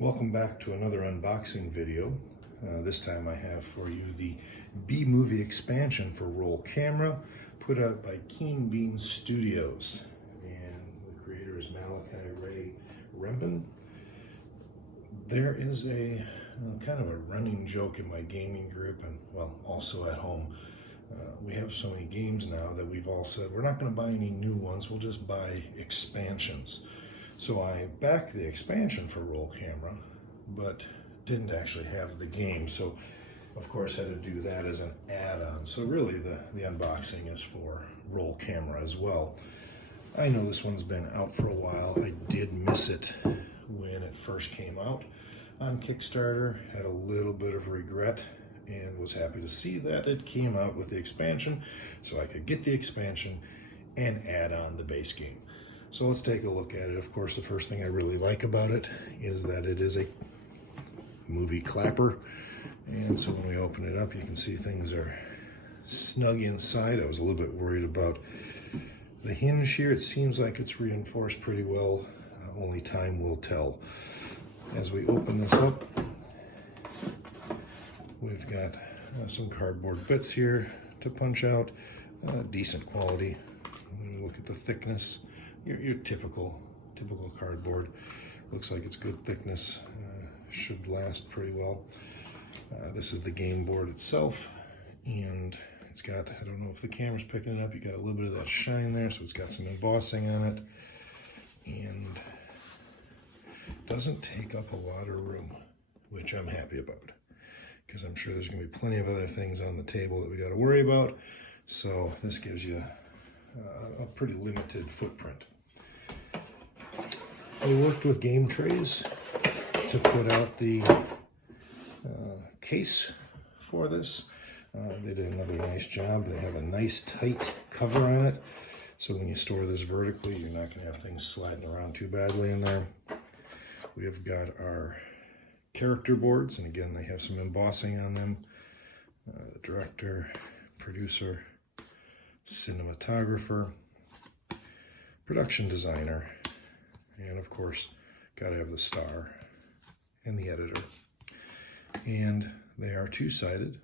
Welcome back to another unboxing video. This time I have for you the B-Movie expansion for Roll Camera, put out by Keen Bean Studios. And the creator is Malachi Ray Rembin. There is a kind of a running joke in my gaming group and, well, also at home. We have so many games now that we've all said, we're not going to buy any new ones, we'll just buy expansions. So I backed the expansion for Roll Camera, but didn't actually have the game. So, of course, had to do that as an add-on. So really the unboxing is for Roll Camera as well. I know this one's been out for a while. I did miss it when it first came out on Kickstarter. Had a little bit of regret and was happy to see that it came out with the expansion so I could get the expansion and add on the base game. So let's take a look at it. Of course, the first thing I really like about it is that it is a movie clapper. And so when we open it up, you can see things are snug inside. I was a little bit worried about the hinge here. It seems like it's reinforced pretty well. Only time will tell. As we open this up, we've got some cardboard bits here to punch out. Decent quality. Look at the thickness. Your typical cardboard. Looks like it's good thickness. Should last pretty well. This is the game board itself, and it's got, I don't know if the camera's picking it up, you got a little bit of that shine there, so it's got some embossing on it, and doesn't take up a lot of room, which I'm happy about, because I'm sure there's going to be plenty of other things on the table that we got to worry about. So this gives you a pretty limited footprint. I worked with Game Trays to put out the case for this. They did another nice job. They have a nice tight cover on it, so when you store this vertically, you're not going to have things sliding around too badly in there. We have got our character boards, and again, they have some embossing on them. The director, producer, cinematographer, production designer, and of course, got to have the star and the editor. And they are two-sided.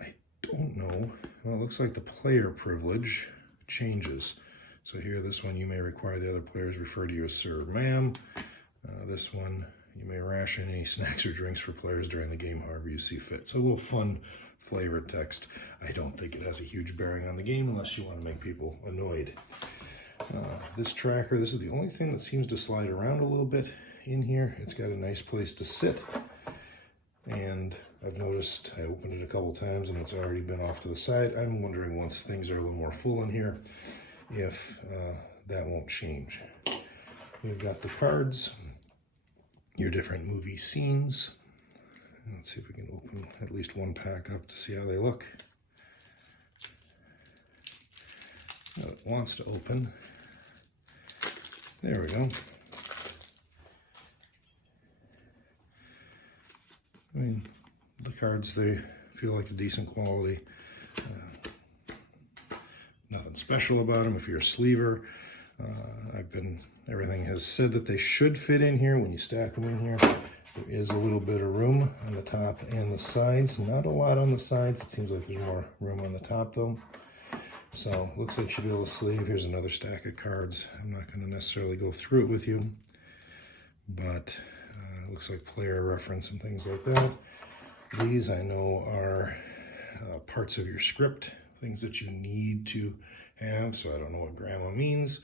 I don't know. Well, it looks like the player privilege changes. So here, this one, you may require the other players refer to you as sir or ma'am. This one, you may ration any snacks or drinks for players during the game, however you see fit. So a little fun flavored text. I don't think it has a huge bearing on the game unless you want to make people annoyed. This tracker, this is the only thing that seems to slide around a little bit in here. It's got a nice place to sit, and I've noticed, I opened it a couple times and it's already been off to the side. I'm wondering, once things are a little more full in here, if that won't change. We've got the cards, your different movie scenes. Let's see if we can open at least one pack up to see how they look. Now it wants to open. There we go. I mean, the cards, they feel like a decent quality. Nothing special about them if you're a sleever. Everything has said that they should fit in here when you stack them in here. There is a little bit of room on the top and the sides. Not a lot on the sides. It seems like there's more room on the top though. So looks like you should be able to sleeve. Here's another stack of cards. I'm not going to necessarily go through it with you, but looks like player reference and things like that. These I know are parts of your script, things that you need to have. So I don't know what grandma means,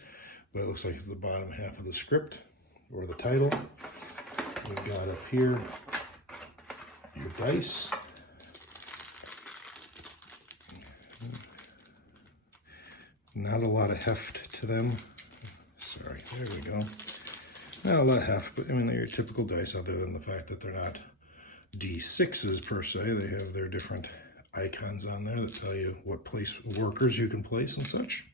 but it looks like it's the bottom half of the script or the title. We've got up here your dice. Not a lot of heft to them. Sorry, there we go. Not a lot of heft, but I mean, they're your typical dice, other than the fact that they're not D6s per se. They have their different icons on there that tell you what place workers you can place and such.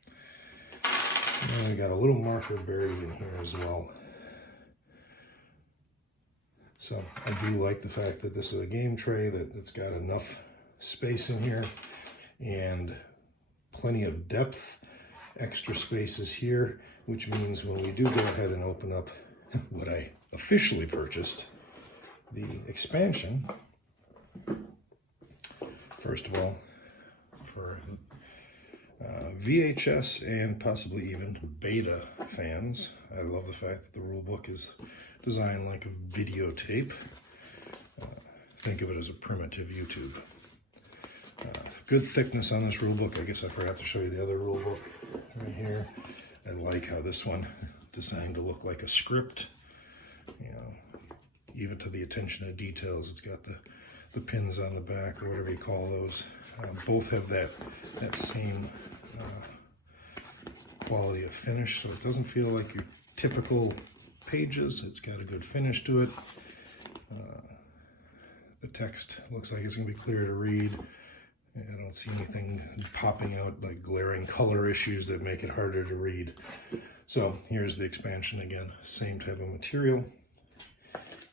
And we got a little marker buried in here as well. So I do like the fact that this is a game tray, that it's got enough space in here and plenty of depth. Extra spaces here, which means when we do go ahead and open up what I officially purchased, the expansion, first of all, for VHS and possibly even beta fans. I love the fact that the rulebook is designed like a videotape. Think of it as a primitive YouTube. Good thickness on this rulebook. I guess I forgot to show you the other rulebook right here. I like how this one designed to look like a script. You know, even to the attention to details. It's got the pins on the back, or whatever you call those. Both have that same quality of finish, so it doesn't feel like your typical pages. It's got a good finish to it. The text looks like it's going to be clear to read. I don't see anything popping out like glaring color issues that make it harder to read. So here's the expansion again, same type of material.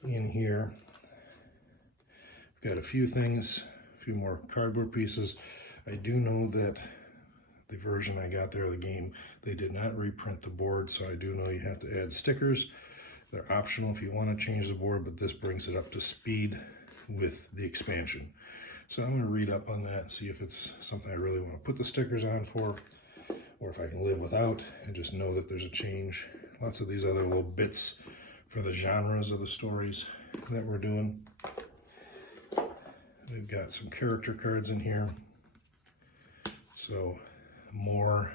In here, we've got a few things, a few more cardboard pieces. I do know that the version I got there of the game, they did not reprint the board, so I do know you have to add stickers. They're optional if you want to change the board, but this brings it up to speed with the expansion. So I'm going to read up on that, see if it's something I really want to put the stickers on for, or if I can live without and just know that there's a change. Lots of these other little bits for the genres of the stories that we're doing. We've got some character cards in here. So more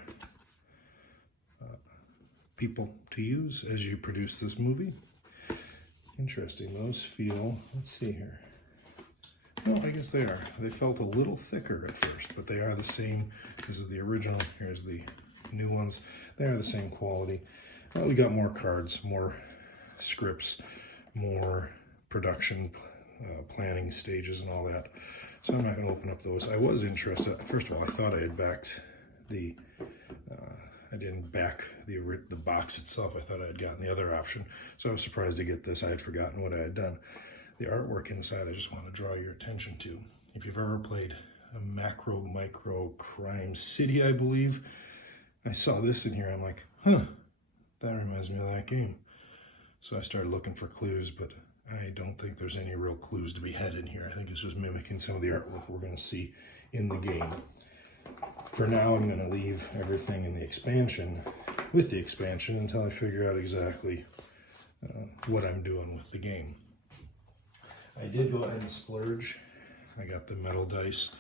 people to use as you produce this movie. Interesting, those feel, let's see here. No, I guess they are. They felt a little thicker at first, but they are the same. This is the original. Here's the new ones. They are the same quality. Well, we got more cards, more scripts, more production planning stages and all that. So I'm not going to open up those. I was interested. First of all, I thought I had backed the, I didn't back the box itself. I thought I had gotten the other option. So I was surprised to get this. I had forgotten what I had done. The artwork inside, I just want to draw your attention to. If you've ever played a Macro Micro Crime City, I believe, I saw this in here. I'm like, huh, that reminds me of that game. So I started looking for clues, but I don't think there's any real clues to be had in here. I think it's just mimicking some of the artwork we're going to see in the game. For now, I'm going to leave everything in the expansion, with the expansion, until I figure out exactly what I'm doing with the game. I did go ahead and splurge. I got the metal dice,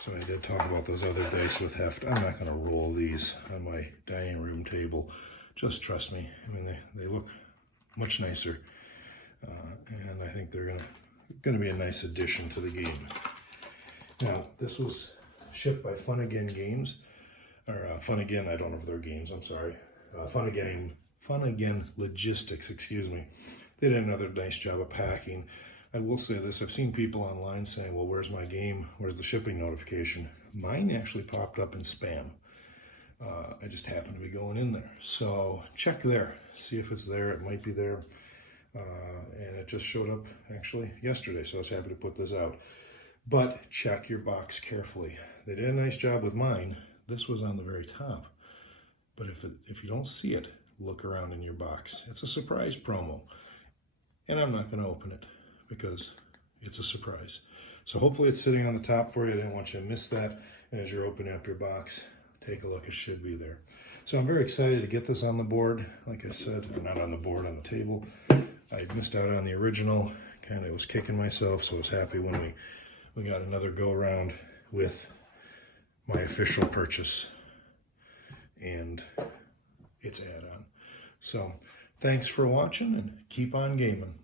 so I did talk about those other dice with heft. I'm not going to roll these on my dining room table. Just trust me. I mean, they look much nicer, and I think they're going to be a nice addition to the game. Now, this was shipped by Fun Again Games, or Fun Again, I don't know if they're games, I'm sorry. Fun Again Logistics, excuse me. They did another nice job of packing. I will say this, I've seen people online saying, well, where's my game? Where's the shipping notification? Mine actually popped up in spam. I just happened to be going in there. So check there, see if it's there. It might be there. And it just showed up actually yesterday, so I was happy to put this out. But check your box carefully. They did a nice job with mine. This was on the very top. But if you don't see it, look around in your box. It's a surprise promo. And I'm not going to open it, because it's a surprise. So hopefully it's sitting on the top for you. I didn't want you to miss that. And as you're opening up your box, take a look. It should be there. So I'm very excited to get this on the board. Like I said, or not on the board, on the table. I missed out on the original. Kind of was kicking myself, so I was happy when we got another go around with my official purchase and its add-on. So thanks for watching, and keep on gaming.